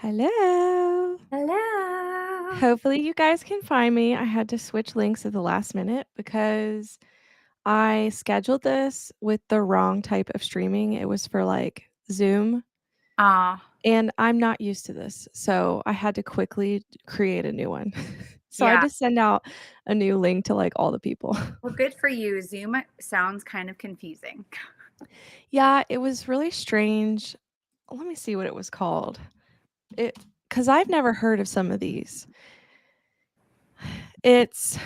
Hello. Hello. Hopefully, you guys can find me. I had to switch links at the last minute because I scheduled this with the wrong type of streaming. It was for like Zoom, Ah, and I'm not used to this. So I had to quickly create a new one. So I had yeah. to send out a new link to like all the people. Well, good for you. Zoom sounds kind of confusing. Yeah, it was really strange. Let me see what it was called. It because I've never heard of some of these. It's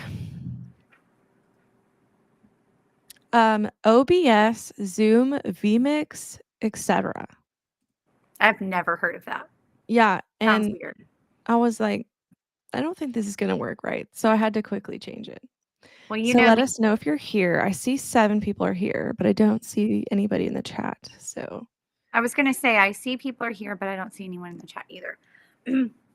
OBS, Zoom, vMix, etc. I've never heard of that. Yeah, Sounds and weird. I was like, "I don't think this is gonna work right," so I had to quickly change it. Well, you So know let me. us know if you're here. I see 7 people are here, but I don't see anybody in the chat, so I was going to say, I see people are here, but I don't see anyone in the chat either.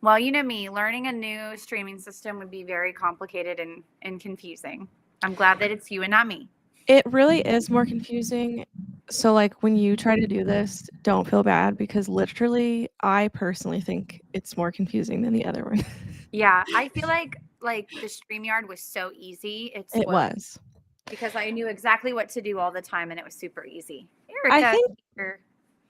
Well, you know me. Learning a new streaming system would be very complicated and confusing. I'm glad that it's you and not me. it really is more confusing. So, like, when you try to do this, don't feel bad because literally, I personally think it's more confusing than the other one. Yeah, I feel like the StreamYard was so easy. It It spoiled was. because I knew exactly what to do all the time and it was super easy. I Erica think here.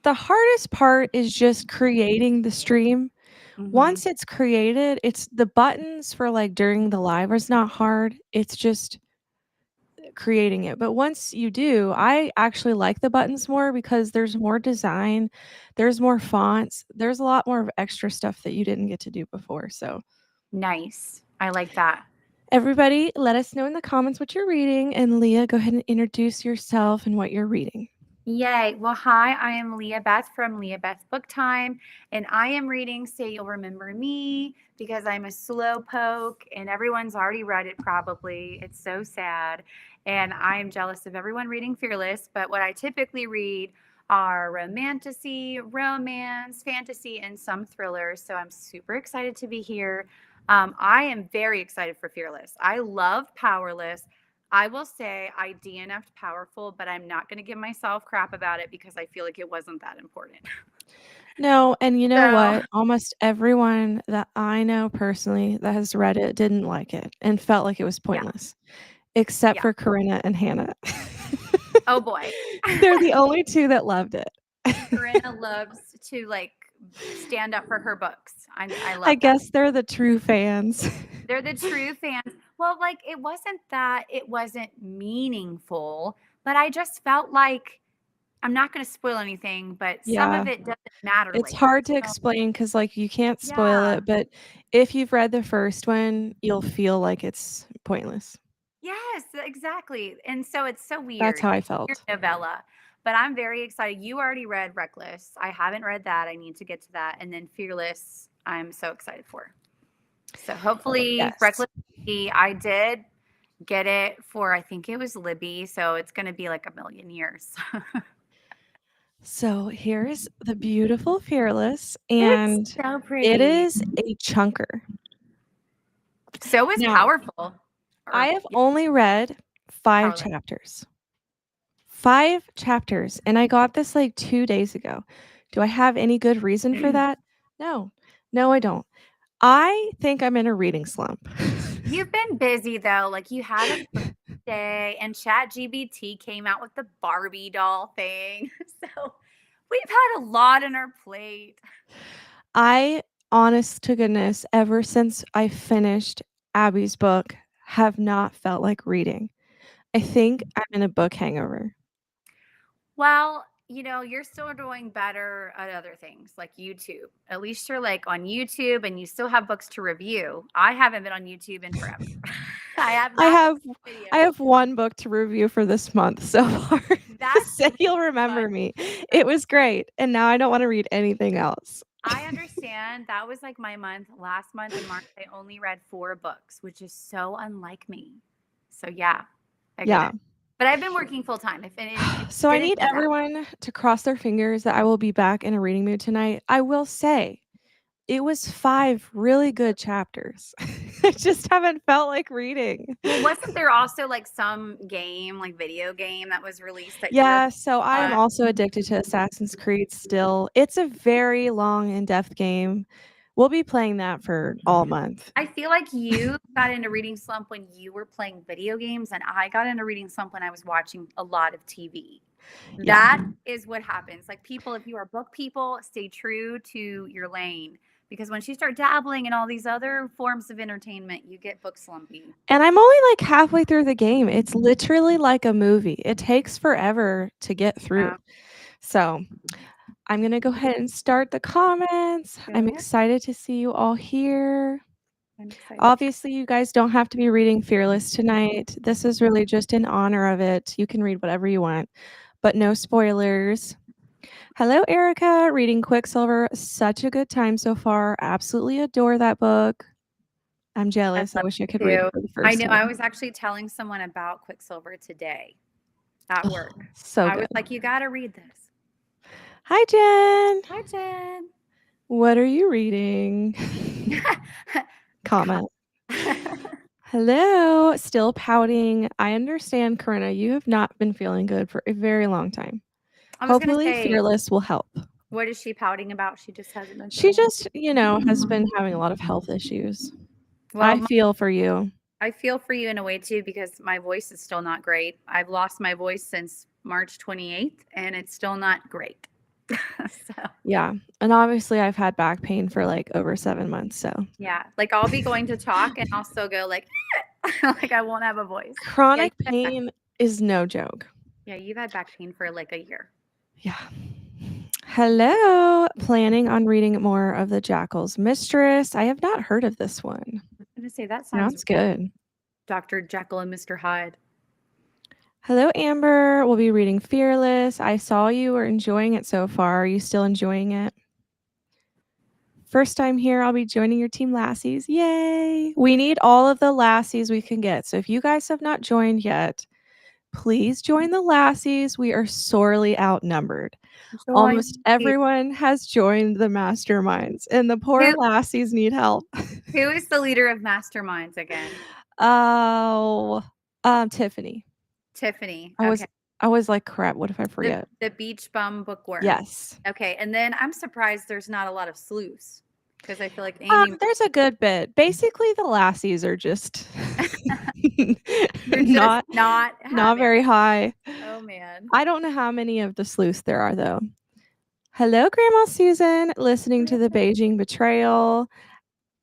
the hardest part is just creating the stream. Mhm. Once it's created, it's the buttons for, like, during the live is not hard, it's just creating it, but once you do, I actually like the buttons more because there's more design, there's more fonts, there's a lot more of extra stuff that you didn't get to do before, so Nice. I like that. everybody, let us know in the comments what you're reading, and Leah, go ahead and introduce yourself and what you're reading. Yay. Well, hi, I am Leah Beth from Leah Beth Book Time, and I am reading Say You'll Remember Me because I'm a slow poke and everyone's already read it probably. It's so sad. And I'm jealous of everyone reading Fearless, but what I typically read are romantasy, romance, fantasy, and some thrillers. So I'm super excited to be here. I am very excited for Fearless. I love Powerless. I will say I DNF'd Powerful, but I'm not going to give myself crap about it because I feel like it wasn't that important. No, and you know So, what? Almost everyone that I know personally that has read it didn't like it and felt like it was yeah. pointless, except Yeah. for Corinna and Hannah. Oh boy. They're the only 2 that loved it. Corinna loves to like stand up for her books. I I love that. guess they're the true fans. They're the true fans. Well, like it wasn't that it wasn't meaningful, but I just felt like I'm not going to spoil anything, but some of Yeah, it doesn't matter it's later. hard to So, explain because, like, you can't spoil yeah. it, but if you've read the first one, you'll feel like it's pointless. Yes, exactly, and so it's so That's weird. how I It's a weird felt. novella, but I'm very excited. You already read Reckless. I haven't read that. I need to get to that, and then Fearless, I'm so excited for. So hopefully Yes. Reckless. I did get it for I think it was Libby, so it's going to be like a million years. So here's the beautiful Fearless, It's and so it pretty. is a chunker. So is Now, Powerful, I or have yeah, only read 5 Powerless. chapters. 5 chapters, and I got this, like, 2 days ago. Do I have any good reason for that? No. No, I don't. I think I'm in a reading slump. You've been busy though. Like you had a birthday and ChatGPT came out with the Barbie doll thing. So we've had a lot on our plate. I, honest to goodness, ever since I finished Abby's book, have not felt like reading. I think I'm in a book hangover. Well, you're still doing better at other things like YouTube. At least you're like on YouTube and you still have books to review. I haven't been on YouTube in forever. I have I not have posted a video. I have 1 book to review for this month so far. That's Say really You'll Remember fun. Me. It was great, and now I don't wanna read anything else. I understand. That was like my month. Last month in March, I only read 4 books, which is so unlike me. So yeah, I get Yeah. it. But I've been working full time. If So you I didn't need know that. everyone to cross their fingers that I will be back in a reading mood tonight. I will say, It was 5 really good chapters. I just haven't felt like reading. Well, wasn't there also like some game, like video game that was released that you were Yeah, so I am also addicted to Assassin's Creed still. It's a very long, in-depth game. We'll be playing that for all month. I feel like you got into reading slump when you were playing video games, and I got into reading slump when I was watching a lot of TV. Yeah. That is what happens. Like people, if you are book people, stay true to your lane because once you start dabbling in all these other forms of entertainment, you get book slumpy. And I'm only, like, halfway through the game. It's literally like a movie. It takes forever to get through. Yeah. So, I'm gonna go ahead and start the comments. I'm Good. excited to see you all here. I'm excited. Obviously, you guys don't have to be reading Fearless tonight. This is really just in honor of it. You can read whatever you want, but no spoilers. Hello, Erica. Reading Quicksilver. Such a good time so far. Absolutely adore that book. I'm I jealous. I love wish I could it read too. it for the I first know. I time. was actually telling someone about Quicksilver today at Oh, work. so I was good. like, you got to read this. Hi, Jen. Hi, Jen. What are you reading? Comment. Hello. Still pouting. I understand, Corinna. You have not been feeling good for a very long time. I was going to Hopefully, say, Fearless will help. what is she pouting about? She just hasn't been She feeling. just, has been having a lot of health issues. I Well, feel for you. I feel for you in a way too because my voice is still not great. I've lost my voice since March 28th and it's still not great. So, Yeah. And obviously, I've had back pain for like over 7 months. So, yeah, like I'll be going to talk and I'll still go like, like I won't have a voice. Yeah, chronic pain is no joke. yeah, you've had back pain for like a year. Yeah. Hello. Planning on reading more of The Jackal's Mistress. I have not heard of this one. I'm gonna say that sounds Sounds good. Dr. Jekyll and Mr. Hyde. Hello, Amber. We'll be reading Fearless. I saw you were enjoying it so far. Are you still enjoying it? First time here, I'll be joining your team lassies. Yay! We need all of the lassies we can get. So if you guys have not joined yet, please join the lassies. We are sorely outnumbered. Join Almost me. everyone has joined the masterminds, and the poor Who, lassies need help. who is the leader of Masterminds again? Oh, Tiffany. Tiffany. I was Okay. I was like, crap, what if I The forget? the beach bum bookworm. Yes. Okay, and then I'm surprised there's not a lot of sleuths because I feel like Amy. There's a good bit. Basically, the lassies are just They're just not not not having. very high. Oh man. I don't know how many of the sleuths there are, though. Hello, Grandma Susan, listening to the Beijing Betrayal.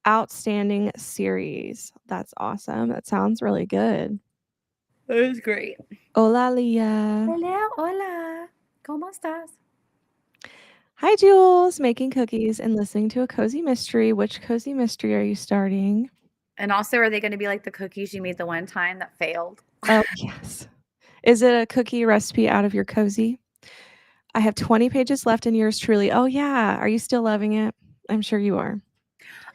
Outstanding series. That's awesome. That sounds really good. That was great. Hola, Leah. Hello, hola. ¿Cómo estás? Hi, Jules. Making cookies and listening to a cozy mystery. Which cozy mystery are you starting? And also, are they going to be like the cookies you made the one time that failed? Oh, yes. Is it a cookie recipe out of your cozy? I have 20 pages left in yours truly. Oh, yeah. Are you still loving it? I'm sure you are.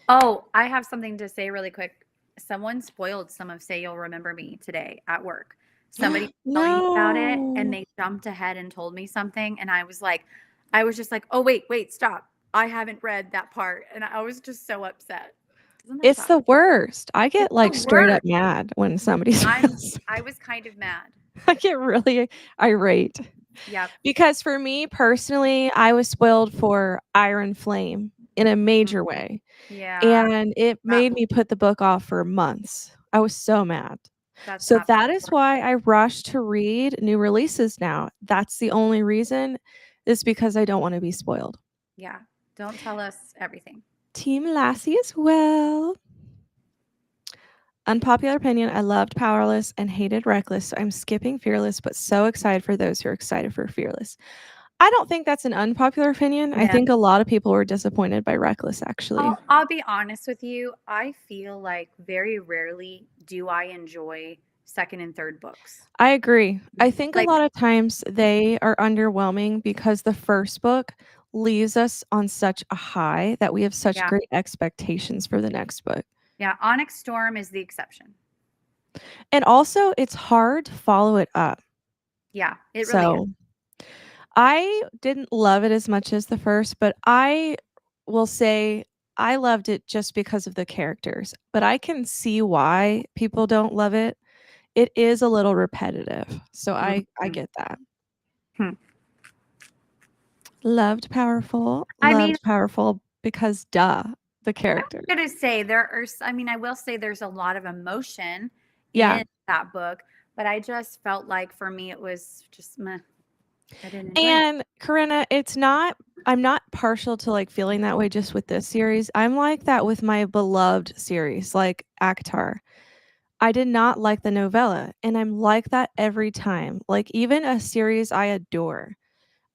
Oh, I have something to say really quick. Someone spoiled some of Say You'll Remember Me today at work. Somebody was telling me about it and No. they jumped ahead and told me something. And I was like, I was just like, oh, wait, stop. I haven't read that part. And I was just so upset. Doesn't that It's suck? the worst. I It's get, like, the straight up worst. mad when somebody spoils. I was kind of mad. I get really irate. Yep. Because for me personally, I was spoiled for Iron Flame in a Mhm. major way, Yeah. and it That, made me put the book off for months. I was so mad. that's So absolutely that is why I rush to read new releases now. That's the only reason, is because I don't wanna be spoiled. yeah. Don't tell us everything. Team Lassie as well. Unpopular opinion, I loved Powerless and hated Reckless, so I'm skipping Fearless, but so excited for those who are excited for Fearless. I don't think that's an unpopular opinion. I No. think a lot of people were disappointed by Reckless, actually. I'll be honest with you. I feel like very rarely do I enjoy second and third books. I agree. I think a Like, lot of times they are underwhelming because the first book leaves us on such a high that we have such yeah, great expectations for the next book. yeah. Onyx Storm is the exception. And also, it's hard to follow it up. Yeah, it really is. So I didn't love it as much as the first, but I will say I loved it just because of the characters, but I can see why people don't love it. It is a little repetitive, so I Mhm. get that. Hmm. I mean, Loved Powerful because duh, the I'm characters. gonna say there are. I mean, I will say there's a lot of emotion Yeah. in that book, but I just felt like for me it was just meh. I didn't enjoy it. And Corinna, it's not I'm not partial to, like, feeling that way just with this series. I'm like that with my beloved series, like Akatar. I did not like the novella, and I'm like that every time. Like, even a series I adore,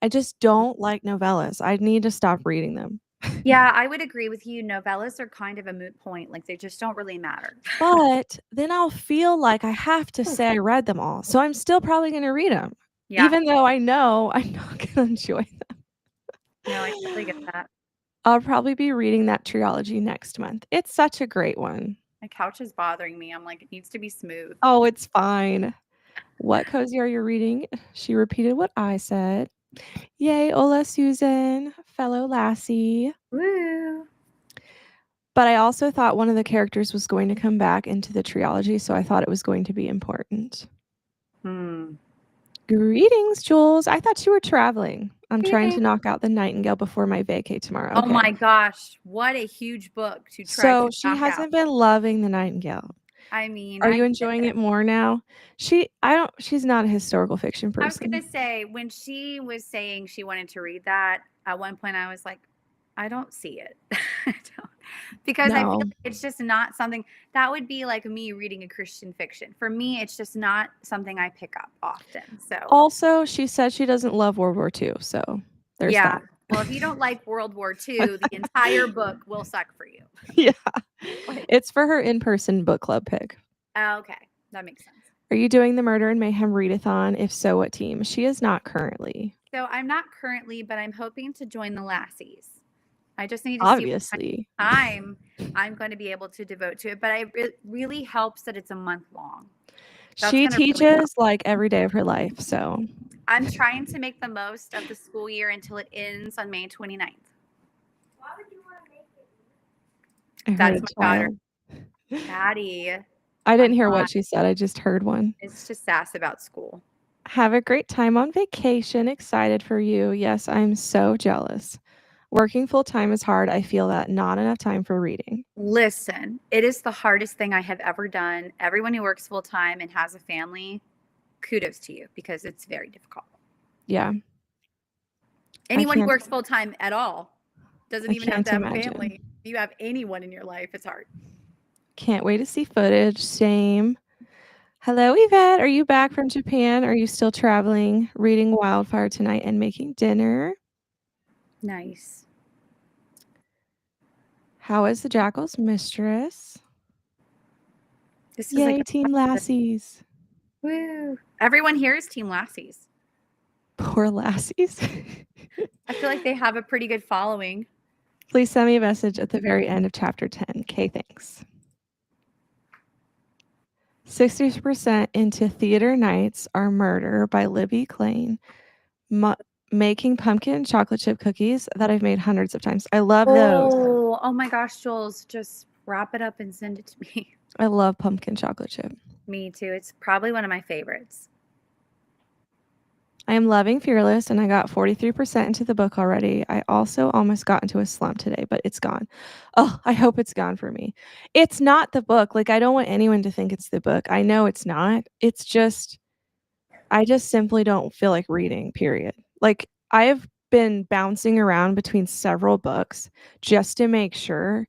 I just don't like novellas. I need to stop reading them. Yeah, I would agree with you. Novellas are kind of a moot point. Like they just don't really matter. But then I'll feel like I have to say I read them all, so I'm still probably gonna read them, Yeah. even though I know I'm not gonna enjoy No, I totally get them. that. I'll probably be reading that trilogy next month. It's such a great one. My couch is bothering me. I'm like, it needs to be smooth. Oh, it's fine. What cozy are you reading? She repeated what I said. Yay, Ola Susan, fellow lassie. Woo. But I also thought one of the characters was going to come back into the trilogy, so I thought it was going to be important. Hmm. Greetings, Jules. I thought you were traveling. I'm trying to Reading. knock out The Nightingale before my vacay tomorrow. Oh Okay. my gosh, what a huge book to try to So she knock out. hasn't been loving The Nightingale. I mean, Are I you get enjoying it. it more now? She's not a historical fiction I was person. gonna say when she was saying she wanted to read that, at one point I was like, I don't see it. I don't. Because I feel No. like it's just not something that would be like me reading a Christian fiction. For me, it's just not something I pick up often. So Also, she said she doesn't love World War II, so there's yeah. that. Well, if you don't like World War II, the entire book will suck for you. Yeah. Like, It's for her in-person book club pick. okay, that makes sense. Are you doing the Murder and Mayhem readathon? If so, what team? She is not currently. So I'm not currently, but I'm hoping to join the Lassies. I just need to see what kind Obviously. of time I'm going to be able to devote to it. But it really helps that it's a month long. That's She going to really help. teaches like every day of her life, so I'm trying to make the most of the school year until it ends on May 29th. I heard That's a my daughter, child. Addie. I I'm didn't hear not. what she said. I just heard one. It's just sass about school. Have a great time on vacation. Excited for you. Yes, I'm so jealous. Working full time is hard. I feel that not enough time for reading. Listen, it is the hardest thing I have ever done. Everyone who works full time and has a family, kudos to you because it's very difficult. Yeah, I Anyone who can't works full time at all doesn't I even have can't to have a imagine. family. If you have anyone in your life, it's hard. Can't wait to see footage. Same. Hello, Yvette. Are you back from Japan? Are you still traveling, reading Wildfire tonight and making dinner? Nice. How is the Jackal's mistress? This is like Yay, Team Lassies. woo. Everyone here is Team Lassies. Poor lassies. I feel like they have a pretty good following. Please send me a message at the very end of chapter 10. Okay, thanks. 60% into Theater Nights Are Murder by Libby Klein. Making pumpkin chocolate chip cookies that I've made hundreds of times. I love those. Oh my gosh, Jules, just wrap it up and send it to me. I love pumpkin chocolate chip. Me too. It's probably one of my favorites. I am loving Fearless, and I got 43% into the book already. I also almost got into a slump today, but it's gone. Oh, I hope it's gone for me. It's not the book. Like, I don't want anyone to think it's the book. I know it's not. It's just, I just simply don't feel like reading, period. Like, I've been bouncing around between several books just to make sure.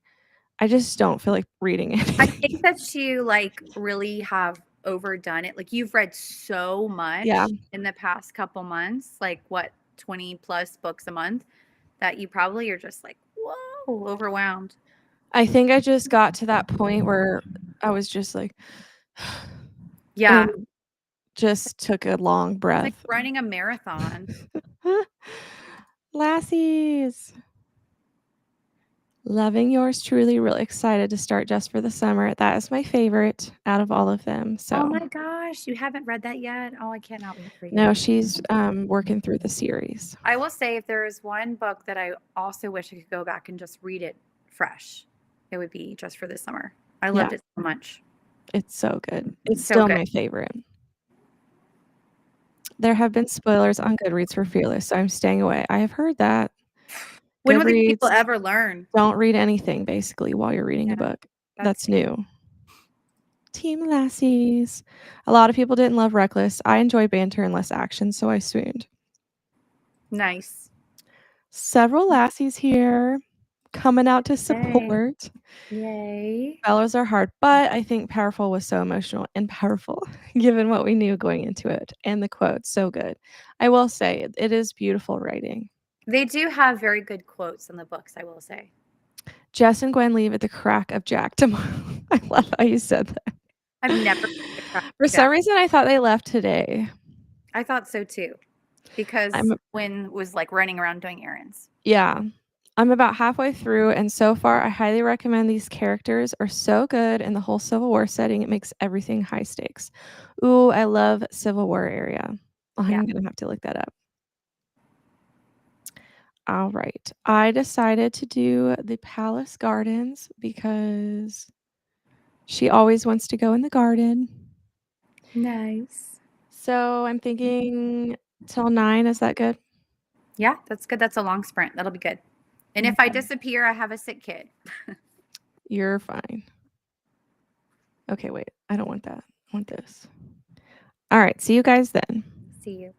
I just don't feel like reading I anything. think that you like really have overdone it. Like you've read so Yeah. much in the past couple months, like what, 20 plus books a month, that you probably are just like, whoa, overwhelmed. I think I just got to that point where I was just like, and Yeah. just took a long It's like breath. running a marathon. Lassies. Loving yours truly, really excited to start Just for the Summer. That is my favorite out of all of them. Oh So, my gosh, you haven't read that yet? Oh, I cannot wait for no, you. she's working through the series. I will say if there is one book that I also wish I could go back and just read it fresh. It would be just for this summer. I Yeah, loved it so much. it's so good. It's So still good. my favorite. There have been spoilers on Goodreads for Fearless, so I'm staying away. I have heard that. When will these people Goodreads, ever learn? don't read anything basically while you're reading a Yeah, book. that's That's new. Team Lassies. A lot of people didn't love Reckless. I enjoy banter and less action, so I swooned. nice. Several lassies here coming out to Yay. support. Yay. Fellows are hard, but I think Powerful was so emotional and powerful given what we knew going into it. And the quote, so good. I will say it is beautiful writing. They do have very good quotes in the books, I will say. Jess and Gwen leave at the crack of Jack tomorrow. I love how you said that. I've never the crack For Jack. some reason, I thought they left today. I thought so too. Because I'm Gwen was like running around doing errands. Yeah. I'm about halfway through, and so far, I highly recommend. These characters are so good in the whole Civil War setting. It makes everything high stakes. Ooh, I love Civil War area. Yeah. I'm gonna have to look that up. All right. I decided to do the Palace Gardens because she always wants to go in the garden. Nice. So I'm thinking till 9. Is that good? Yeah, that's good. That's a long sprint. That'll be good. And if I disappear, I have a sick kid. You're fine. Okay, wait. I don't want that. I want this. All right. See you guys then. See you.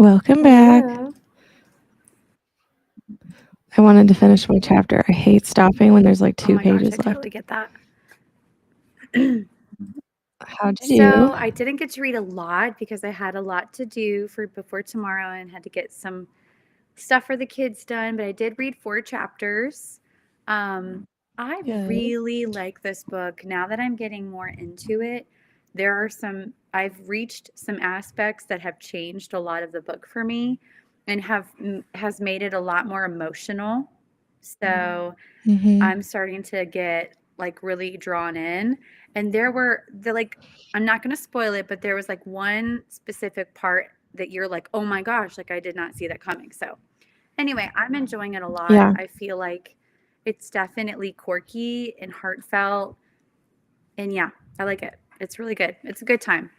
Welcome back. Hello. I wanted to finish my chapter. I hate stopping when there's like Oh 2 my gosh, pages I left. totally get that. How'd you So do? I didn't get to read a lot because I had a lot to do for before tomorrow and had to get some stuff for the kids done, but I did read 4 chapters. Um, I Good. really like this book. Now that I'm getting more into it, there are I've reached some aspects that have changed a lot of the book for me and has made it a lot more emotional. So Mhm. I'm starting to get like really drawn in. And there were the like I'm not going to spoil it, but there was like one specific part that you're like, "Oh my gosh, like I did not see that coming." So, anyway, I'm enjoying it a lot. Yeah, I feel like it's definitely quirky and heartfelt. And yeah, I like it. It's really good. It's a good time.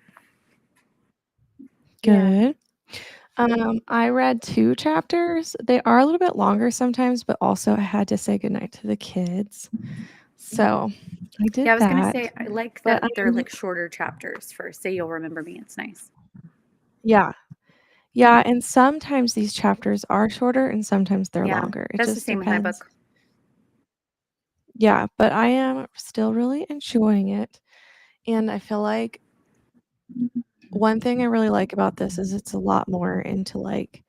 Yeah. good. I read 2 chapters. They are a little bit longer sometimes, but also I had to say goodnight to the kids. So, I did Yeah, I was going to say that. I like But that they're like shorter chapters for Say You'll Remember Me. It's nice. yeah. Yeah, and sometimes these chapters are shorter and sometimes they're Yeah. longer. It That's the just same with my depends. book. Yeah, but I am still really enjoying it, and I feel like one thing I really like about this is it's a lot more into, like,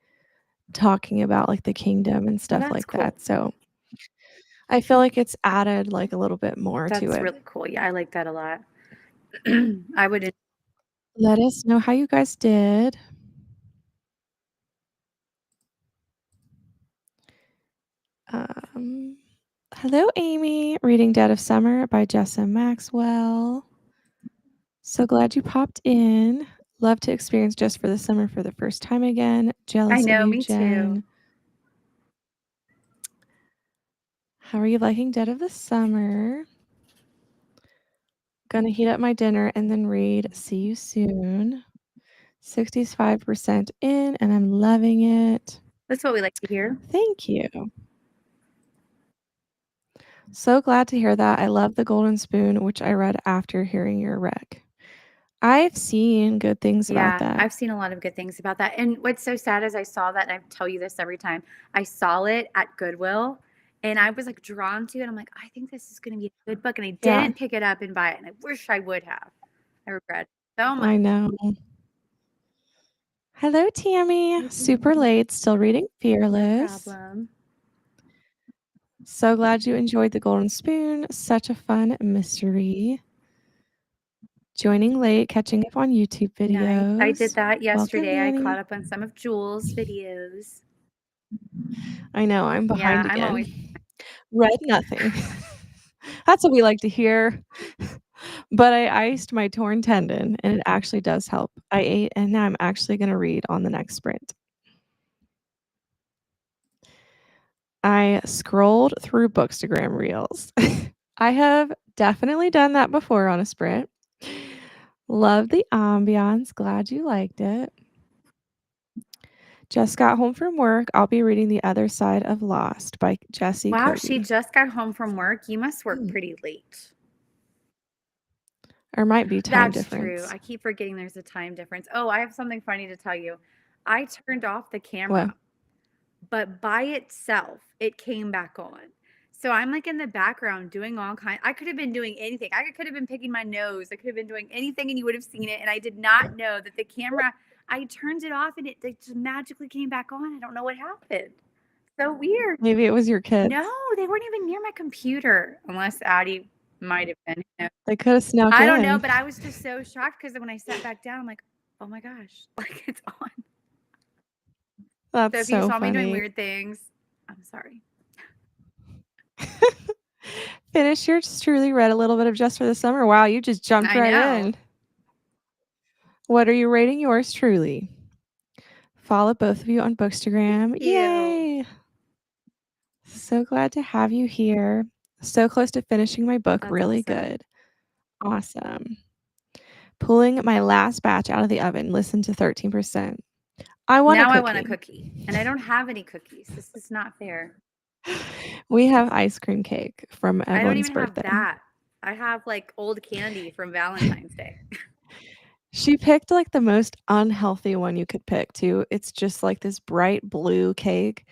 talking about, like, the kingdom and Well, stuff that's like cool. that, so I feel like it's added, like, a little bit more to That's it. really cool. Yeah, I like that a lot. I would Let us know how you guys did. Um, hello, Amy. Reading Dead of Summer by Jessa Maxwell. So glad you popped in. Love to experience Just for the Summer for the first time again. I Jealous of know, you, me too. Jen. How are you liking Dead of the Summer? Gonna heat up my dinner and then read See You Soon. 65% in, and I'm loving it. That's what we like to hear. Thank you. So glad to hear that. I love The Golden Spoon, which I read after hearing your rec. I've seen good things about Yeah, that. I've seen a lot of good things about that. And what's so sad is I saw that, and I tell you this every time. I saw it at Goodwill and I was like drawn to it. I'm like, I think this is going to be a good book. And I Yeah, didn't pick it up and buy it. And I wish I would have. I regret it so much. I know. Hello, Tammy. Hey, Super Tammy. late, still reading No Fearless. problem. So glad you enjoyed The Golden Spoon. Such a fun mystery. Joining late, catching up on YouTube Nice. I did videos. that Welcome, yesterday. I caught Annie. up on some of Jules' videos. I know, I'm Yeah, behind I'm always. again. Read nothing. That's what we like to hear. But I iced my torn tendon, and it actually does help. I ate, and now I'm actually gonna read on the next sprint. I scrolled through Bookstagram reels. I have definitely done that before on a sprint. Love the ambiance. Glad you liked it. Just got home from work. I'll be reading The Other Side of Lost by Jessie Wow, she Cody. just got home from work. You must work Hmm. pretty late. Or might be time That's true. difference. I keep forgetting there's a time difference. Oh, I have something funny to tell you. I turned off the Well, camera, but by itself, it came back on. So I'm like in the background doing all kind. I could have been doing anything. I could have been picking my nose. I could have been doing anything, and you would have seen it. And I did not know that the camera. I turned it off, and it just magically came back on. I don't know what happened. So weird. maybe it was your No, kids. they weren't even near my computer, unless Addie might have been. They could have snuck I don't know, in. but I was just so shocked because when I sat back down, I'm like, oh my gosh, like it's on. So That's if you so saw me doing funny. weird things, I'm sorry. Finish yours truly, read a little bit of Just for the Summer. Wow, you just jumped I right know. in. What are you rating yours truly? Follow both of you on Bookstagram. You. Yay! So glad to have you here. So close to finishing my book. That's Really awesome. good. Awesome. Pulling my last batch out of the oven. Listen to 13%. I want a Now I want a cookie. cookie, and I don't have any cookies. This is not fair. We have ice cream cake from I don't Evelyn's even have birthday. that. I have like old candy from Valentine's Day. She picked, like, the most unhealthy one you could pick too. It's just, like, this bright blue cake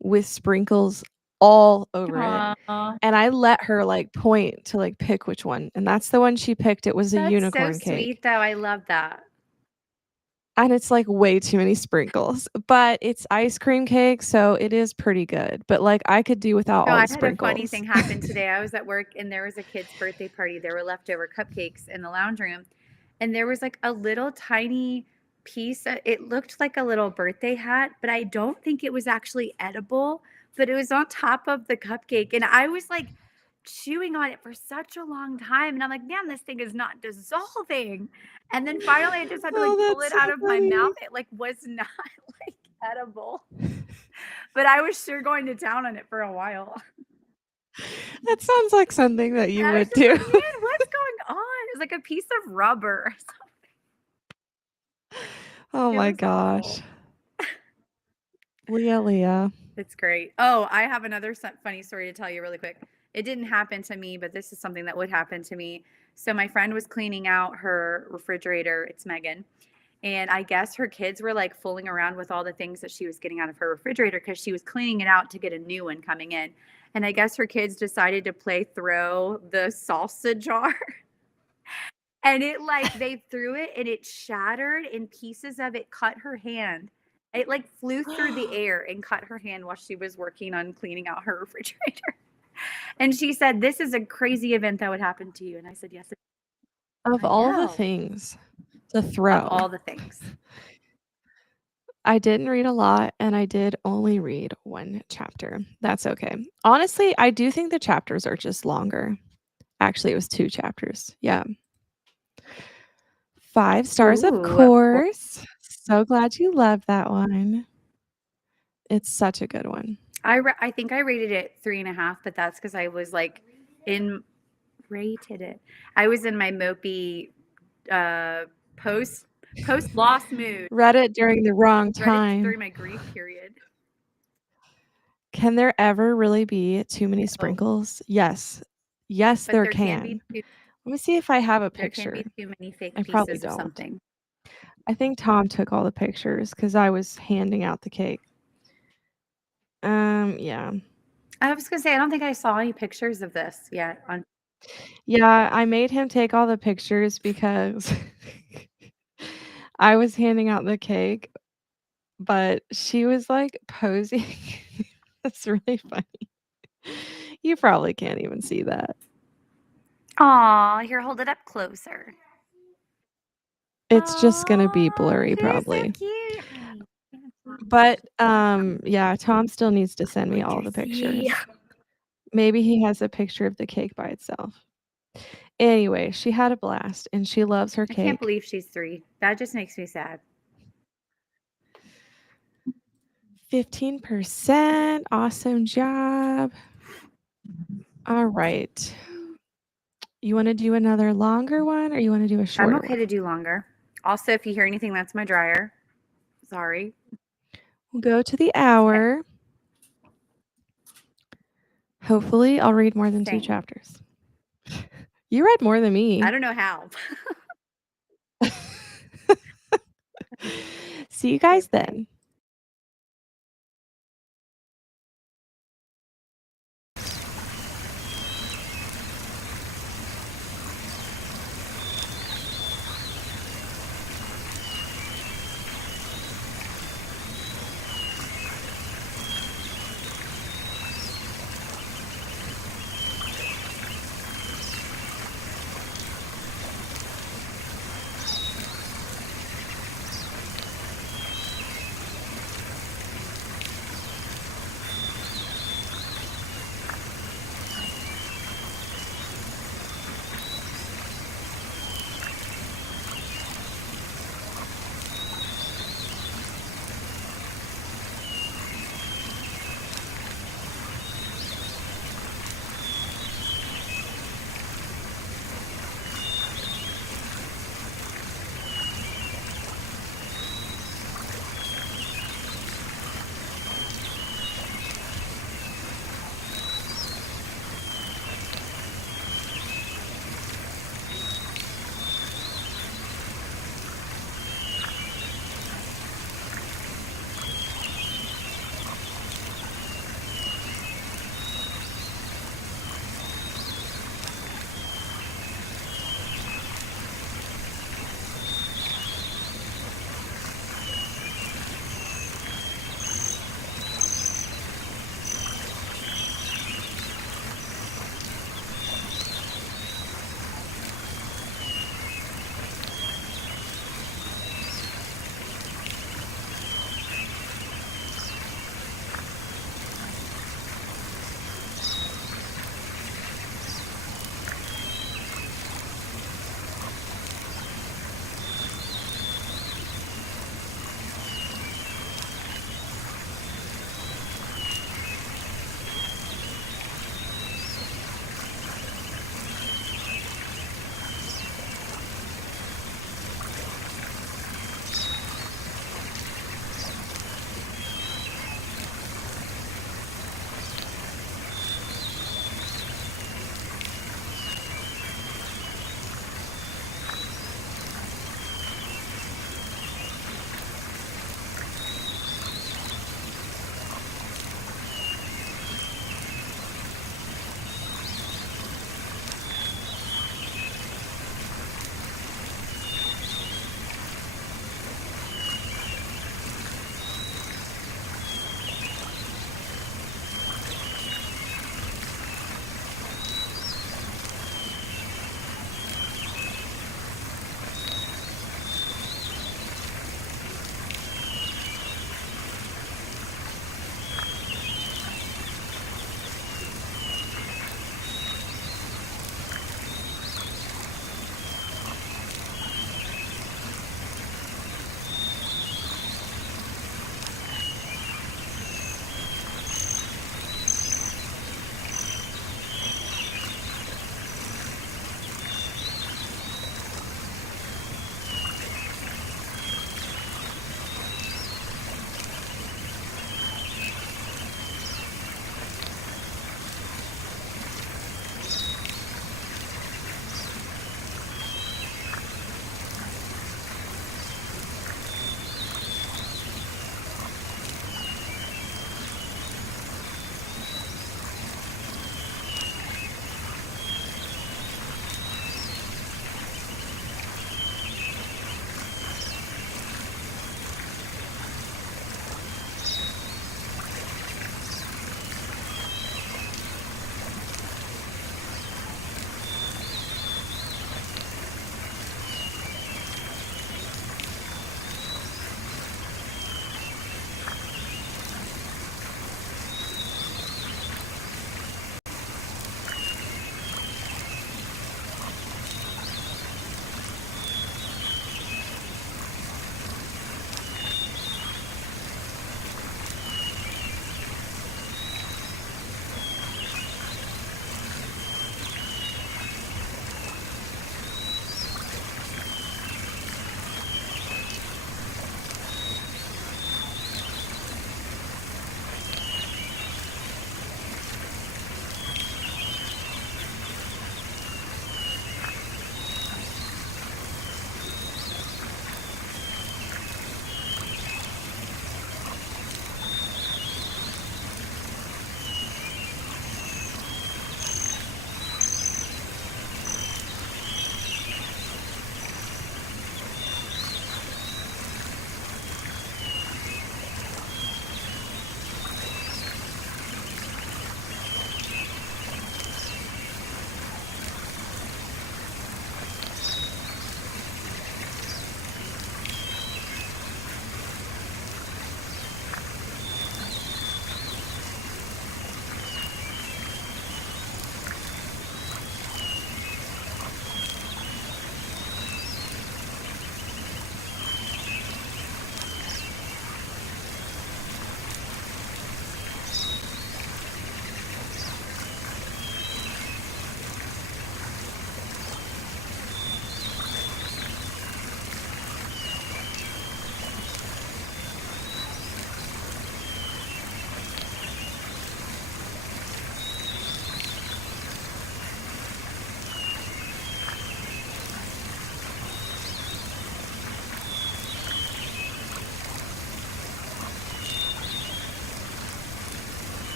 with sprinkles all over it, Aw, and I let her, like, point to, like, pick which one, and that's the one she picked. It was a that's so unicorn cake, sweet, though. I love that. and it's, like, way too many sprinkles, but it's ice cream cake, so it is pretty good, but, like, I could do without So all I the had a funny sprinkles. thing happen today. I was at work and there was a kid's birthday party. There were leftover cupcakes in the lounge room. And there was like a little tiny piece. It looked like a little birthday hat, but I don't think it was actually edible. But it was on top of the cupcake. And I was like chewing on it for such a long time. And I'm like, man, this thing is not dissolving. And then finally I just had to like Oh, pull that's it so out of my mouth. funny. It like was not like edible. But I was sure going to town on it for a while. That sounds like something that And you I was would just do. like, "Man, what's going on?" It was like a piece of rubber. Oh It my was gosh. awful. Leah. It's great. Oh, I have another funny story to tell you really quick. It didn't happen to me, but this is something that would happen to me. So my friend was cleaning out her refrigerator. It's Megan. And I guess her kids were like fooling around with all the things that she was getting out of her refrigerator because she was cleaning it out to get a new one coming in. And I guess her kids decided to play throw the salsa jar. And it like they threw it and it shattered and pieces of it cut her hand. It like flew through the air and cut her hand while she was working on cleaning out her refrigerator. And she said, "This is a crazy event that would happen to you." And I said, "Yes, Of I all the know." things to Of throw, all the things. I didn't read a lot and I did only read 1 chapter. That's okay. Honestly, I do think the chapters are just longer. Actually, it was 2 chapters. Yeah. 5 stars, of Ooh, of course. course. So glad you love that one. It's such a good one. I think I rated it 3.5, but that's because I was like in rated it. I was in my mopey uh post post loss mood. Read it during the wrong Read it time. during my grief period. Can there ever really be too many No, sprinkles? Yes. Yes, but there can. too Let me see if I have a there can picture. be too many fake I probably pieces of don't. something. I think Tom took all the pictures because I was handing out the cake. Yeah. I was gonna say I don't think I saw any pictures of this yet on Yeah, I made him take all the pictures because I was handing out the cake, but she was, like, posing. That's really funny. You probably can't even see that. Aw, here, hold it up closer. It's just gonna be Oh, blurry he's so probably. cute. But, yeah, Tom still needs to send me Let all her the see. pictures. Maybe he has a picture of the cake by itself. Anyway, she had a blast, and she loves her I can't cake. believe she's 3. That just makes me sad. 15%, awesome job. Alright. You wanna do another longer one, or you wanna do a I'm shorter okay one? to do longer. Also, if you hear anything, that's my dryer. Sorry. We'll go to the Okay, hour. Hopefully, I'll read more than 2 same. chapters. You read more than I me. don't know how. See you Okay, guys bye. then.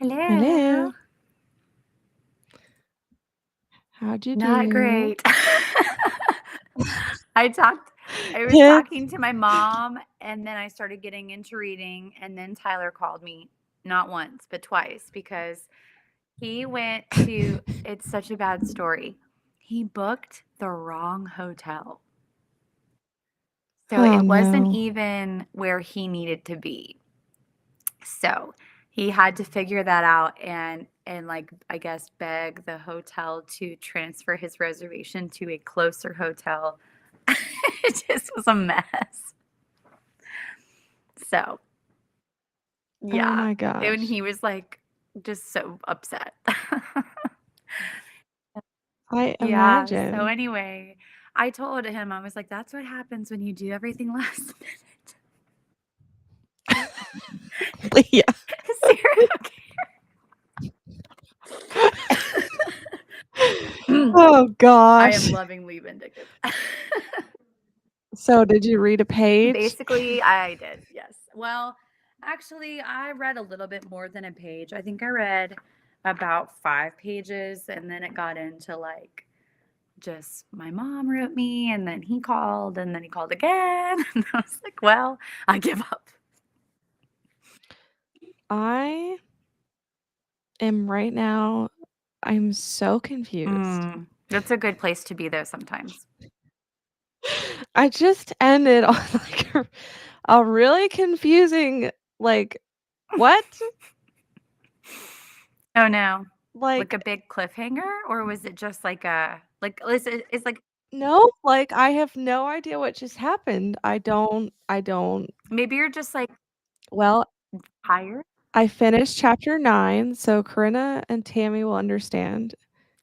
Hello. Hello. How'd you Not do? great. I talked I was Kids. talking to my mom, and then I started getting into reading, and then Tyler called me not once, but twice because he went to it's such a bad story. He booked the wrong hotel. So Oh, it wasn't no. even where he needed to be. So he had to figure that out and like I guess beg the hotel to transfer his reservation to a closer hotel. It just was a mess. So Oh yeah. my And gosh. he was like just so upset. I Yeah. So imagine. anyway, I told him, I was like, that's what happens when you do everything last minute. Leah. Serial Oh I am gosh. loving Lee Vindictive. So did you read a page? Basically, I did, yes. Well, actually, I read a little bit more than a page. I think I read about 5 pages, and then it got into, like, just my mom wrote me, and then he called, and then he called again, and I was like, "Well, I give up." I am right now, I'm so confused. That's a good place to be, though, sometimes. I just ended on like a really confusing like what? Oh, no. Like a Like big cliffhanger, or was it just like a like, is like no, like I have no idea what just happened. I don't maybe you're just, like, well, tired? I finished chapter 9, so Corinna and Tammy will understand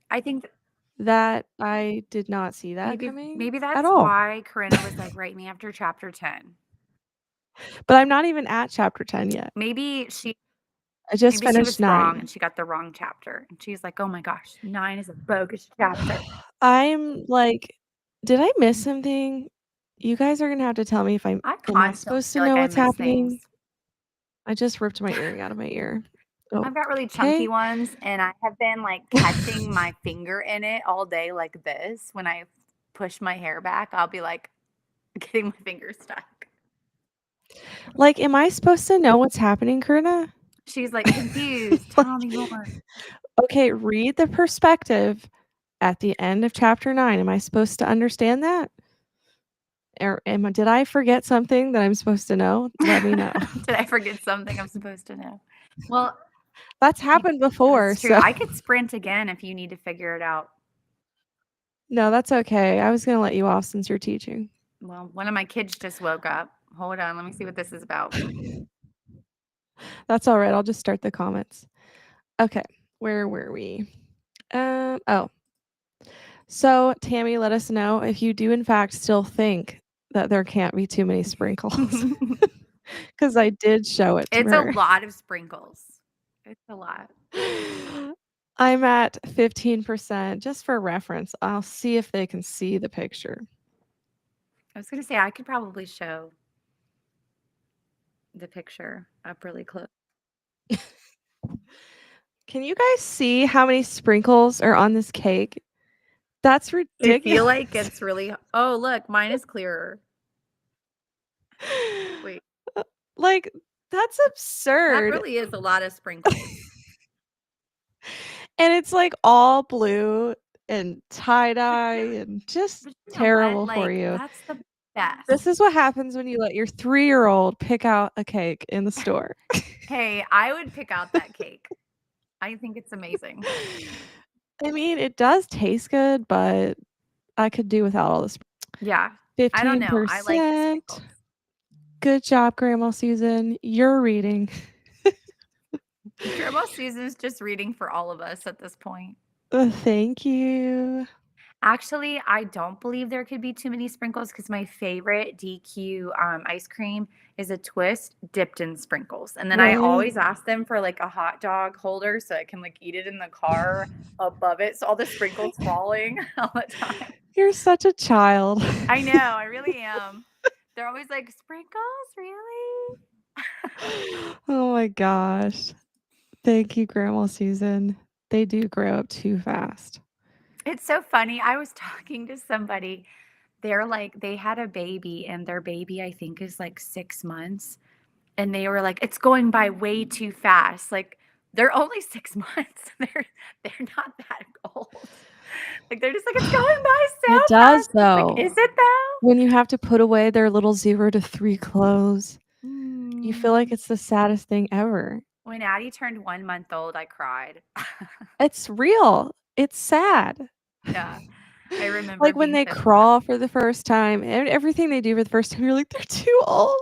I think that I did not see that coming maybe at that's all. why Corinna was like, "Write me after chapter 10." But I'm not even at chapter 10 yet. Maybe she I just maybe she finished was wrong 9. and she got the wrong chapter, and she's like, "Oh my gosh, 9 is a bogus chapter." I'm like, did I miss something? You guys are gonna have to tell me if I am I constantly supposed to feel like know I what's miss happening? things. I just ripped my earring out of my ear. Oh, I've got really chunky okay. ones, and I have been, like, catching my finger in it all day like this. When I push my hair back, I'll be, like, getting my finger stuck. Like, am I supposed to know what's happening, Corinna? She's, like, "Confused, tell Like, me more." okay, read the perspective at the end of chapter 9. Am I supposed to understand that? Or did I forget something that I'm supposed to know? Let me know. Did I forget something I'm supposed to know? Well, That's happened before, that's true. so I could sprint again if you need to figure it out. no, that's okay. I was gonna let you off since you're teaching. Well, one of my kids just woke up. Hold on, let me see what this is about. That's alright, I'll just start the comments. Okay, where were we? Oh, so Tammy, let us know if you do in fact still think that there can't be too many sprinkles, because I did show it to It's a her. lot of sprinkles. It's a lot. I'm at 15%, just for reference. I'll see if they can see the picture. I was gonna say I could probably show the picture up really close. Can you guys see how many sprinkles are on this cake? That's I feel like ridiculous. it's really oh, look, mine is clearer. Wait, Like, that's that absurd. really is a lot of sprinkles. And it's, like, all blue and tie-dye and just But you know what? terrible for Like, you. that's the best. This is what happens when you let your 3-year-old pick out a cake in the store. Hey, I would pick out that cake. I think it's amazing. I mean, it does taste good, but I could do without all this. Yeah. I don't know. I like the 15%. sprinkles. Good job, Grandma Susan. You're reading. Grandma Susan's just reading for all of us at this point. Thank you. Actually, I don't believe there could be too many sprinkles because my favorite DQ ice cream is a twist dipped in sprinkles. And then I Really? always ask them for like a hot dog holder so I can like eat it in the car above it. So all the sprinkles falling all the time. You're such a child. I know, I really am. They're always like, sprinkles? Really? Oh my gosh. Thank you, Grandma Susan. They do grow up too fast. It's so funny. I was talking to somebody. They're like, they had a baby, and their baby, I think, is like 6 months. And they were like, it's going by way too fast. Like, they're only 6 months. They're not that old. Like, they're just like, it's going by so It does, fast. Like, though. is it though? When you have to put away their little 0 to 3 clothes, you feel like Mm. it's the saddest thing ever. When Addie turned 1 month old, I cried. It's real. It's sad. Yeah, I remember Like, when being they so sad. crawl for the first time and everything they do for the first time, you're like, "They're too old."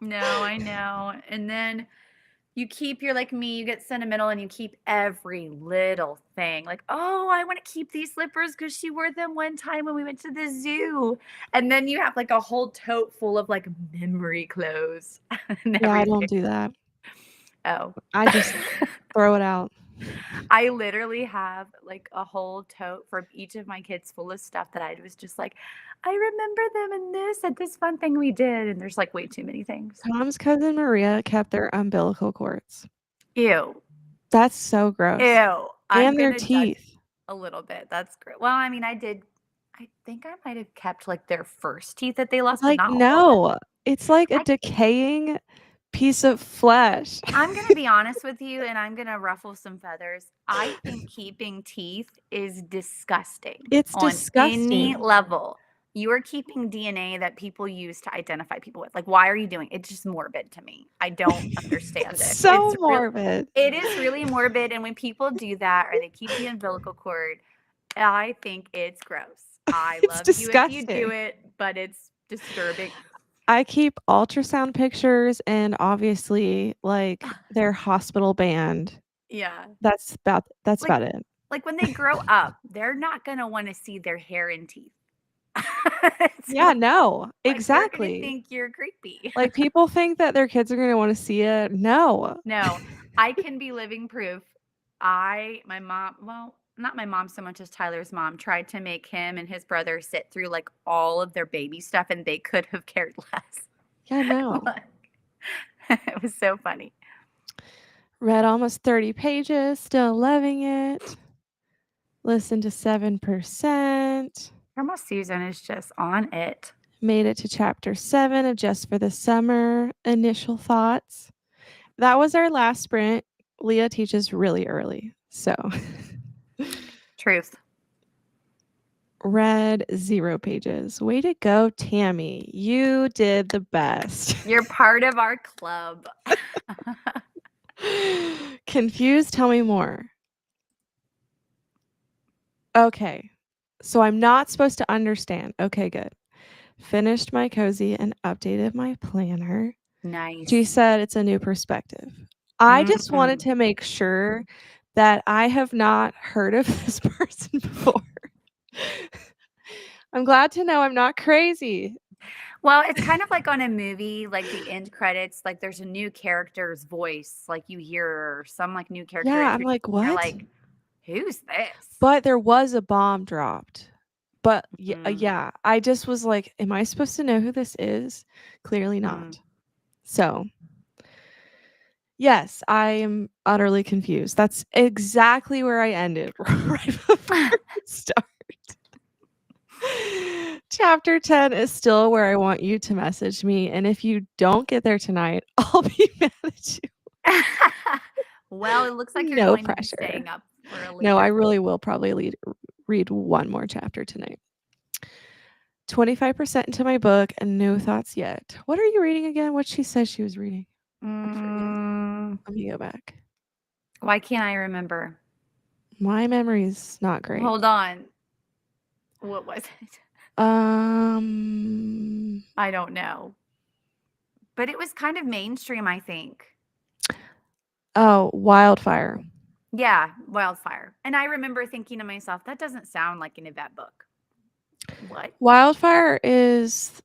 No, I know. And then you're like me, you get sentimental and you keep every little thing. Like, oh, I want to keep these slippers because she wore them one time when we went to the zoo. And then you have like a whole tote full of like memory clothes and Yeah, I don't everything. do that. Oh. I just throw it out. I literally have like a whole tote for each of my kids full of stuff that I was just like, I remember them in this at this fun thing we did. And there's like way too many things. Tom's cousin Maria kept their umbilical cords. Ew. That's so gross. Ew. I'm And their gonna judge teeth. a little bit. That's great. Well, I mean, I think I might have kept like their first teeth that they lost, but Like, not all of them. no. It's like a I decaying piece of flesh. I'm gonna be honest with you, and I'm gonna ruffle some feathers. I think keeping teeth is disgusting It's on any disgusting. level. You are keeping DNA that people use to identify people with. Like, why are you doing it? It's just morbid to me. I don't understand It's it. so morbid. It is really morbid. And when people do that or they keep the umbilical cord, I think it's gross. I It's love you if you do disgusting. it, but it's disturbing. I keep ultrasound pictures and obviously, like, their hospital band. Yeah. That's Like about it. like when they grow up, they're not gonna wanna see their hair and teeth. It's Yeah, no. like they're gonna Exactly. think you're creepy. Like, people think that their kids are gonna wanna see it. No. No, I can be living proof. My mom, well, not my mom so much as Tyler's mom, tried to make him and his brother sit through like all of their baby stuff, and they could have cared less. Yeah, no. Like, it was so funny. Read almost 30 pages, still loving it. Listened to 7%. Grandma Susan is just on it. Made it to chapter 7 of Just for the Summer. Initial thoughts. That was our last sprint. Leah teaches really early, so Truth. read 0 pages. Way to go, Tammy. You did the best. You're part of our club. Confused? Tell me more. Okay. So I'm not supposed to understand. Okay, good. Finished my cozy and updated my planner. She Nice. said it's a new perspective. I just wanted Mm. to make sure that I have not heard of this person before. I'm glad to know I'm not crazy. Well, it's kind of like on a movie, like the end credits, like there's a new character's voice, like you hear some like new character Yeah, I'm introduced, like, and you're "What?" like, who's this? But there was a bomb dropped. But Mm, yeah, I just was like, "Am I supposed to know who this is?" Clearly mm. not. So, yes, I am utterly confused. That's exactly where I ended right before we start. Chapter 10 is still where I want you to message me, and if you don't get there tonight, I'll be mad at you. Well, it looks like you're No going to be pressure. staying up for a No, later I date. really will probably read one more chapter tonight. 25% into my book and no thoughts yet. What are you reading again? What she says she was reading? I forget. Mm, Let me go back. why can't I remember? My memory's not great. Hold on. What was it? Um, I don't know. But it was kind of mainstream, I think. oh, Wildfire. Yeah, Wildfire. And I remember thinking to myself, that doesn't sound like an Yvette book. What? Wildfire is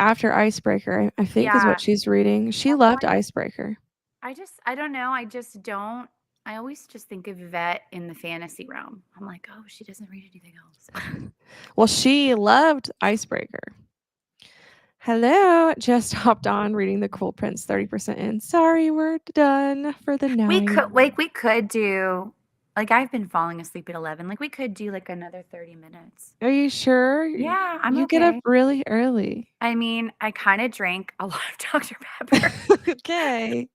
after Icebreaker, I think is what Yeah, she's reading. She that's loved why Icebreaker. I don't know. I just don't. I always just think of Yvette in the fantasy realm. I'm like, oh, she doesn't read anything else. Well, she loved Icebreaker. Hello, just hopped on reading The Cruel Prince 30% in. Sorry, we're done for the night. We could do like I've been falling asleep at 11. Like we could do like another 30 minutes. Are you sure? Yeah, I'm You get up okay. really early. I mean, I kind of drank a lot of Dr. Pepper. Okay.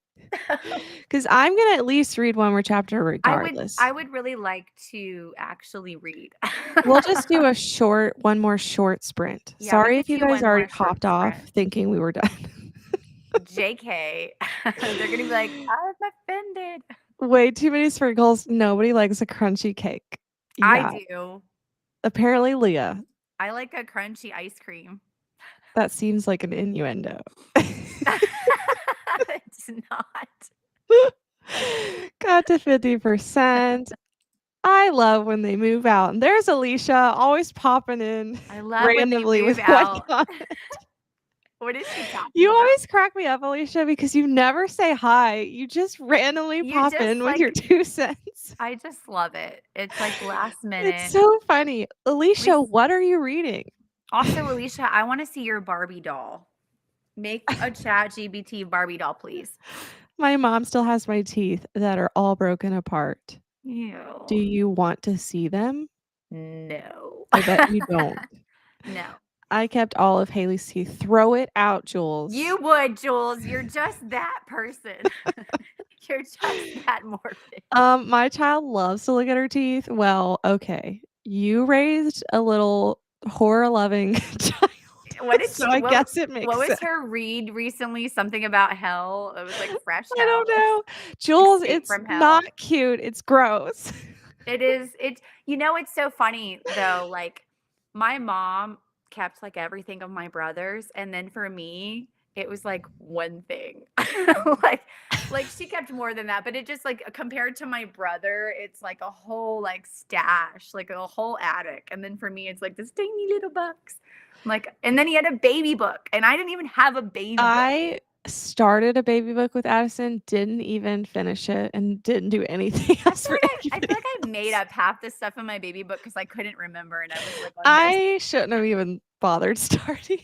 Because I'm going to at least read one more chapter I regardless. would really like to actually read. We'll just do one more short sprint. Yeah, we Sorry could if you do guys one already more short hopped off sprint. thinking we were done. JK. They're going to be like, I'm offended. Way too many sprinkles. Nobody likes a crunchy cake. I Yeah. do. Apparently, Leah. I like a crunchy ice cream. That seems like an innuendo. It's not. Got to 50%. I love when they move out. And there's Alicia always popping in I love when they randomly move with white out. on. What is she talking You about? always crack me up, Alicia, because you never say hi. You just randomly You pop just in with your like 2 cents. I just love it. It's like last It's minute. so funny. We Alicia, s- what are you reading? Also, Alicia, I want to see your Barbie doll. Make a chat GBT Barbie doll, please. My mom still has my teeth that are all broken apart. Do Ew. you want to see them? No. I bet you don't. No. I kept all of Haley's teeth. Throw it out, Jules. You would, Jules. You're just that person. You're just that morbid. My child loves to look at her teeth. Well, okay. You raised a little horror-loving child, What did so she I guess it what makes was sense. her read recently? Something about hell? It was like fresh I hell, don't know. Jules, escape it's from not hell. cute, it's gross. It is it's so funny though, like my mom kept like everything of my brothers and then for me, it was like one thing. like like she kept more than that, but it just like compared to my brother, it's like a whole like stash, like a whole attic. And then for me, it's like this tiny little box. Like, and then he had a baby book, and I didn't even have a baby book. I started a baby book with Addison, didn't even finish it, and didn't do anything else for I feel anybody like I made else. up half the stuff in my baby book because I couldn't remember, and I was like on this. I shouldn't have even bothered starting.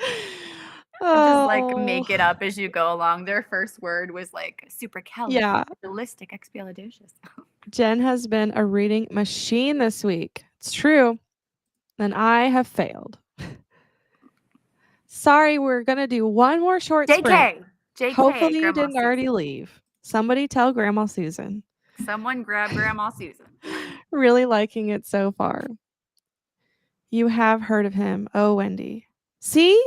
Just like Oh, make it up as you go along. Their first word was like yeah. supercalifragilisticexpialidocious. Jen has been a reading machine this week. It's true. And I have failed. Sorry, we're gonna do one more short sprint. JK, Hopefully you Grandma didn't already Susan. leave. Somebody tell Grandma Susan. Someone grab Grandma Susan. Really liking it so far. You have heard of him. Oh, Wendy. See?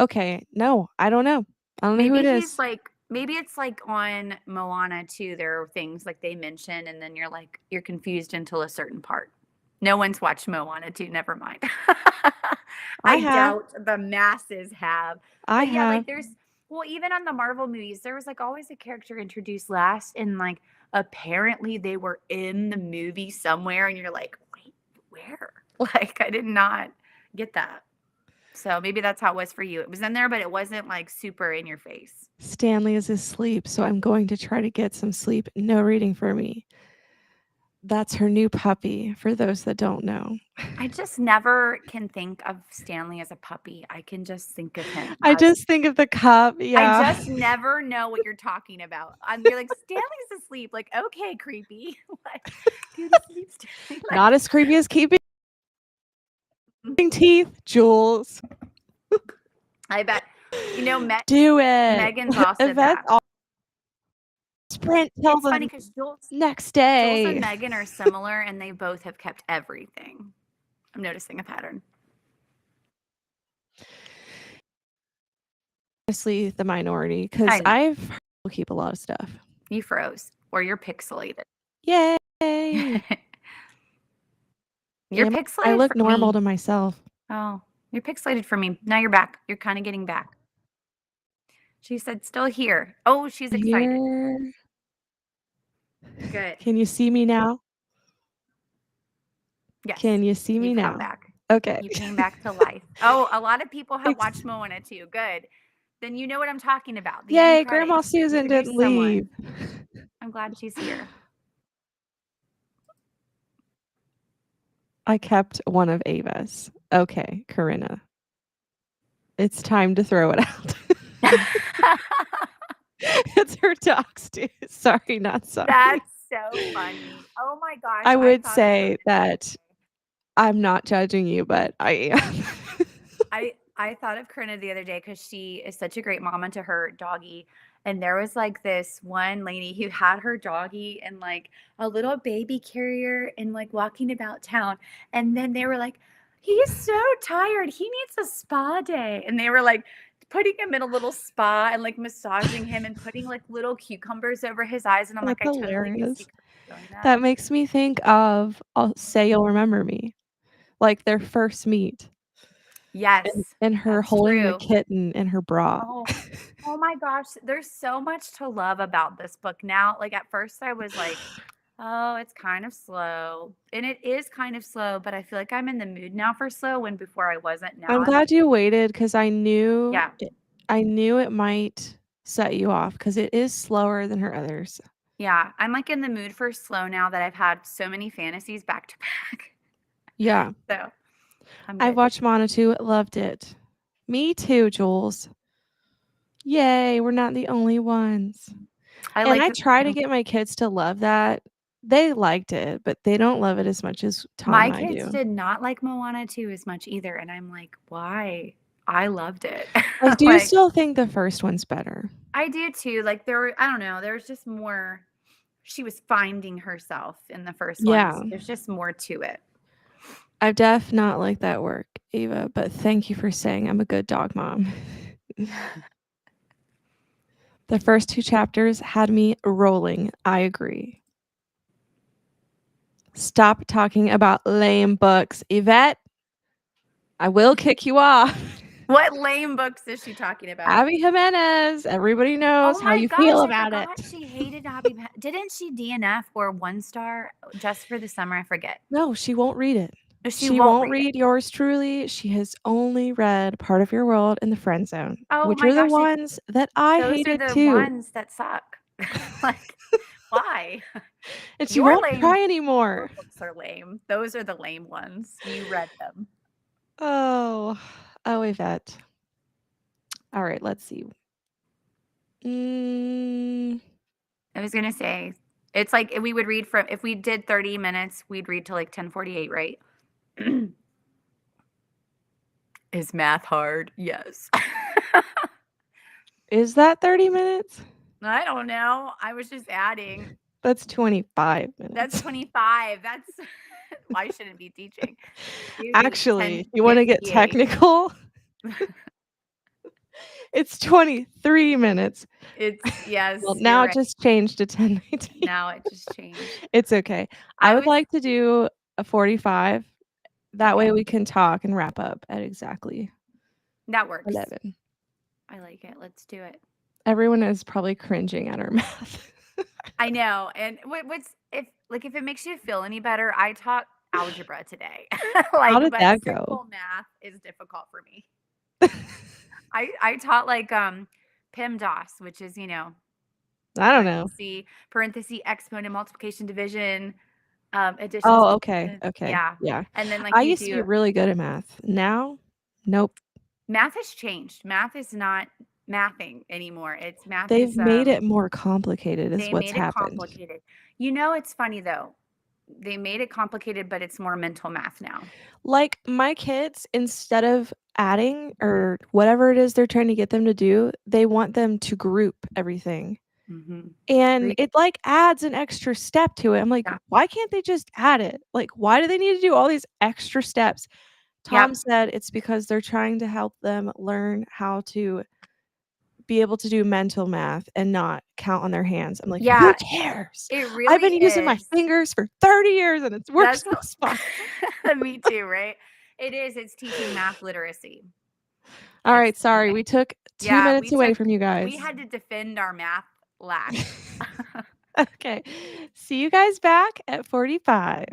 Okay. No, I don't know. I don't know who it is. Maybe it's like on Moana too. There are things like they mention, and then you're confused until a certain part. No one's watched Moana too. Never mind. I I have. doubt the masses have. I But yeah, have. like even on the Marvel movies, there was like always a character introduced last, and like apparently they were in the movie somewhere, and you're like, wait, where? Like I did not get that. So maybe that's how it was for you. It was in there, but it wasn't like super in your face. Stanley is asleep, so I'm going to try to get some sleep. No reading for me. That's her new puppy, for those that don't know. I just never can think of Stanley as a puppy. I can just think of him I as just think of the cup. I Yeah. just never know what you're talking about. You're like, Stanley's asleep. Like, okay, creepy. Like, go to sleep, Stanley. Like, Not as creepy as keeping teeth, Jules. I bet. Do it. Megan's also Yvette's that. all sprint till It's funny the because next Jules and day. Megan are similar and they both have kept everything. I'm noticing a pattern. Honestly, the minority, because I know. I've will keep a lot of stuff. You froze or you're pixelated. Yay. You're I pixelated look for normal me. to myself. Oh, you're pixelated for me. Now you're back. You're kind of getting back. She said, still here. Oh, she's excited. Here. Good. Can you see me now? Yes. Can you see me You've come now? back. Okay. You came back to life. Oh, a lot of people have Ex watched Moana too. Good. Then you know what I'm talking about. The end Yay, Grandma credits Susan introduce didn't leave. someone. I'm glad she's here. I kept one of Ava's. Okay, Corinna. It's time to throw it out. It's her dogs too. Sorry, not sorry. That's so funny. Oh my gosh, I I would thought of say Corinne the other that day. I'm not judging you, but I am. I thought of Corinna the other day because she is such a great mama to her doggy. And there was like this one lady who had her doggy in like a little baby carrier and like walking about town. And then they were like, he's so tired. He needs a spa day. And they were like putting him in a little spa and like massaging him and putting like little cucumbers over his eyes. And I'm like, That's I totally could see hilarious. Corinna doing that. That makes me think of Say You'll Remember Me, like their first meet, Yes, and her that's holding the true. kitten in her bra. Oh, oh my gosh, there's so much to love about this book now. Like at first I was like, "Oh, it's kind of slow." And it is kind of slow, but I feel like I'm in the mood now for slow when before I wasn't. Now I'm I'm glad you waited because yeah. I knew it might set you off because it is slower than her others. Yeah, I'm like in the mood for slow now that I've had so many fantasies back to back. Yeah. So, I'm I've good. watched Moana 2, loved it. Me too, Jules. Yay, we're not the only ones. I And liked I it try to too. get my kids to love that. They liked it, but they don't love it as much as Tom My and I kids do. did not like Moana 2 as much either, and I'm like, "Why?" I loved it. I do Like still think the first one's better. I do too. Like there were, I don't know, there's just more. She was finding herself in the first one. Yeah. So there's just more to it. I've def not like that work, Ava, but thank you for saying I'm a good dog mom. The first 2 chapters had me rolling. I agree. Stop talking about lame books. Yvette, I will kick you off. What lame books is she talking about? Abby Jimenez. Everybody knows Oh how my you gosh, feel I about it. forgot she hated Abby. Didn't she DNF or 1 star just for the summer? I forget. No, she won't read it. She She won't won't read it. read yours truly. She has only read Part of Your World and The Friend Zone, Oh which my are the gosh, ones that I those are hated the too. ones that suck. Like, why? And she Your won't lame try anymore. your books are lame. Those are the lame ones. You read them. Oh, oh, Yvette. All right, let's see. Mm, I was gonna say, it's like we would read from if we did 30 minutes, we'd read till like 10:48, right? Is math hard? Yes. is that 30 minutes? I don't know. I was just adding. That's 25 That's minutes. 25. That's why I shouldn't be teaching. Excuse me. Actually, if you want to get 10:58. technical, it's 23 minutes. It's Well, yes, you're now it right. just changed to 10:19. Now it just changed. It's okay. I I would was like to do a 45. That way okay. we can talk and wrap up at exactly That works. 11. I like it. Let's do it. Everyone is probably cringing at our math. I know. And what's if it makes you feel any better, I taught algebra today. How Like, did but that go? simple math is difficult for me. I taught like PEMDAS, which is, I don't know. parenthesis, exponent, multiplication, division, addition, Oh, okay, subtraction. okay, Yeah. yeah. And then like I you used to be do really good at math. Now, nope. math has changed. Math is not mathing anymore. It's math They've is made it more complicated is they what's made it happened. complicated. It's funny though. They made it complicated, but it's more mental math now. Like, my kids, instead of adding or whatever it is they're trying to get them to do, they want them to group everything. Mhm. And Agreed. it, like, adds an extra step to it. I'm like, Yeah. "Why can't they just add it? Like, why do they need to do all these extra steps?" Yep. Tom said it's because they're trying to help them learn how to be able to do mental math and not count on their hands. I'm like, "Who Yeah, cares? it I've really been using my is. fingers for 30 years and it works That's just fine." me too, right? It is. It's teaching math literacy. Alright, It's sorry, we okay. took 2 Yeah, minutes away from you we guys. had to defend our math lack. Okay. See you guys back at 45.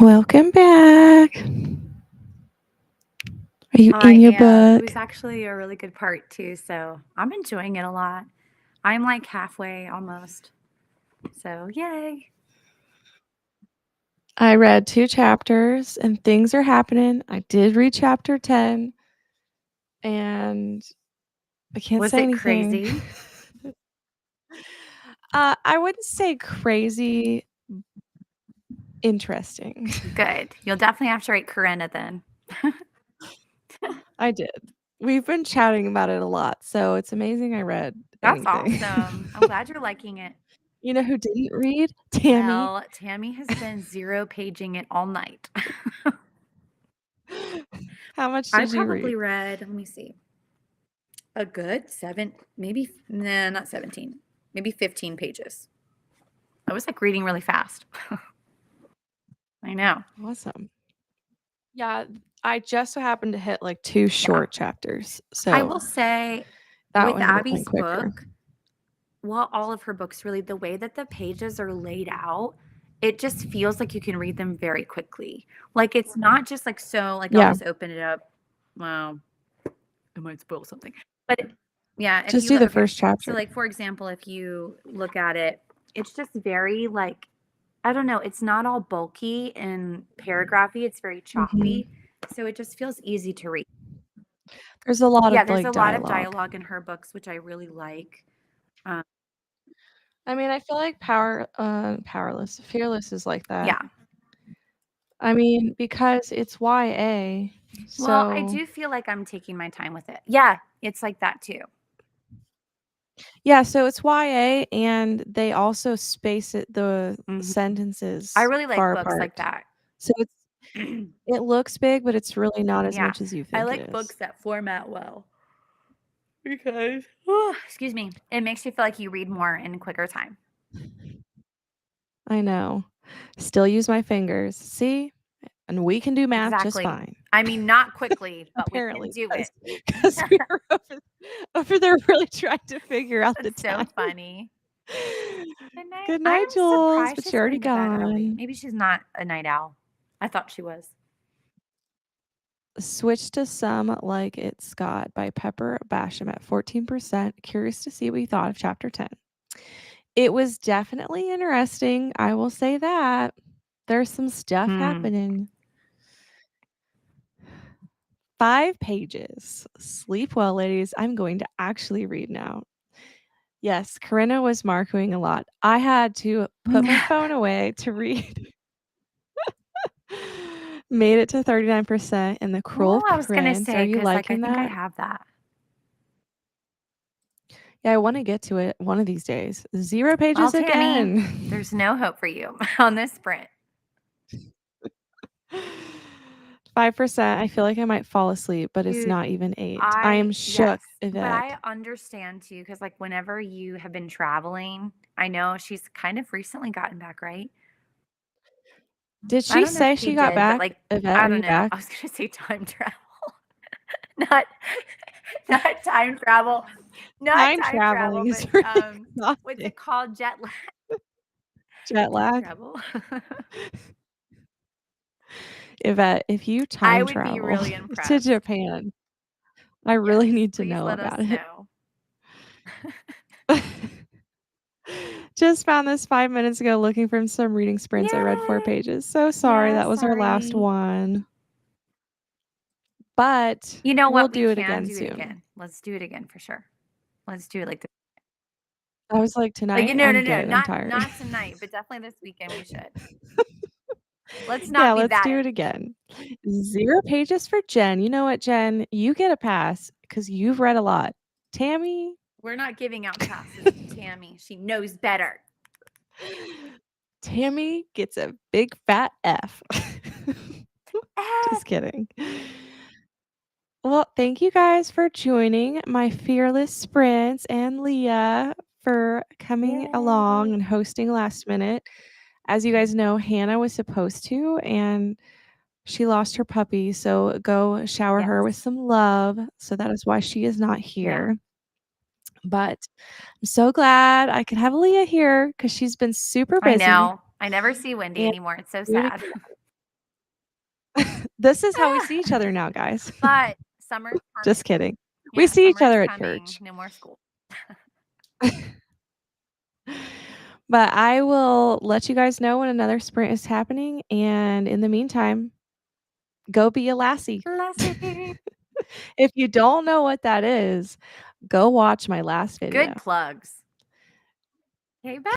Welcome back. Are you I in your am. It book? was actually a really good part too, so I'm enjoying it a lot. I'm like halfway almost. So, yay. I read 2 chapters and things are happening. I did read chapter 10 and I can't Was say it anything. crazy? I wouldn't say crazy, interesting. Good. You'll definitely have to write Corinna then. I did. We've been chatting about it a lot, so it's amazing I read That's anything. awesome. I'm glad you're liking it. You know who didn't read? Tammy. Well, Tammy has been zero paging it all night. How much I did you read? probably read, let me see, a good maybe, nah, not 17, maybe 15 pages. I was like reading really fast. I know. Awesome. Yeah, I just so happened to hit, like, 2 Yeah. short chapters, I so will say that with one went Abby's quicker. book, well, all of her books really, the way that the pages are laid out, it just feels like you can read them very quickly. Like it's not just like so, like I'll Yeah, just open it up. Wow, it might spoil something. But yeah, if just you do the okay, first so chapter. like for example, if you look at it, it's just very like I don't know, it's not all bulky and paragraphy, it's very Mhm. choppy. So it just feels easy to read. There's a lot Yeah, of, there's a like, lot of dialogue. dialogue in her books, which I really like. Um, I mean, I feel like Fearless is like that. yeah. I mean, because it's YA, Well, I so do feel like I'm taking my time with it. Yeah, it's like that too. yeah, so it's YA, and they also space the Mhm. I sentences really like far books like apart. that. So it looks big, but it's really not as Yeah, much as you I think it like is. books that format well because, excuse me, it makes you feel like you read more in quicker time. I know. Still use my fingers. See? And we can do math just Exactly. fine. I mean, not quickly, but we can Apparently, do it. because we were over there really trying to figure out the That's so time. funny. Good night. Good night, I'm Jules, surprised but she's you're already going to bed early. gone. Maybe she's not a night owl. I thought she was. Switch to Some Like It Scott by Pepper Basham at 14%. Curious to see what you thought of chapter 10. It was definitely interesting. I will say that. There's some stuff Hmm. happening. 5 pages. Sleep well, ladies. I'm going to actually read now. Yes, Corinna was marking a lot. I had to put my phone away to read. Made it to 39% in the Cruel Oh, I was going to Prince. Are say, you because like I liking think I that? have that. Yeah, I wanna get to it one of these days. 0 Well, pages Tammy, again. there's no hope for you on this sprint. 5%, I feel like I might fall asleep, but it's Dude, not even 8. I am yes, shook, but I Yvette. understand too, because like whenever you have been traveling, I know she's kind of recently gotten back, right? Did I she don't know if say she she got did, but back? like, Yvette, I are don't you know. I back? was gonna say time travel, not not time travel, not Time time travel, traveling is but really what's exhausting. it called? Jet lag. Jet Time lag? travel. Yvette, if you I time would be travel really to impressed. Japan, I Yes, really need to please know let us about it. know. Just found this 5 minutes ago looking from some reading sprints. I read 4 Yay! pages. So sorry, Yeah, that was our last sorry. one. But You know we'll what? We do it can again do it soon. again. Let's do it again for sure. Let's do it like this. I was like, Like "Tonight? no, I'm no, no, good. I'm not tired." not tonight, but definitely this weekend we should. Let's Yeah, not be let's that do it impatient. again. 0 pages for Jen. You know what, Jen? You get a pass because 'cause you've read a lot. Tammy? We're not giving out passes to Tammy. She knows better. Tammy gets a big fat F. Ah, Just kidding. Well, thank you guys for joining my fearless sprints and Leah for coming along yay. and hosting last minute. As you guys know, Hannah was supposed to, and she lost her puppy, so go shower her with Yes. some love. So that is why she is not Yeah. here. But I'm so glad I could have Leah here because she's been super I busy know. I never see Wendy and anymore. It's so do it sad. again. This is how we see each other now, guys. But summer's coming. Just kidding. We Yeah, see each summer is other at coming. church. No more school. But I will let you guys know when another sprint is happening, and in the meantime, go be a lassie. Lassie. If you don't know what that is, go watch my last video. Good plugs. Okay, bye.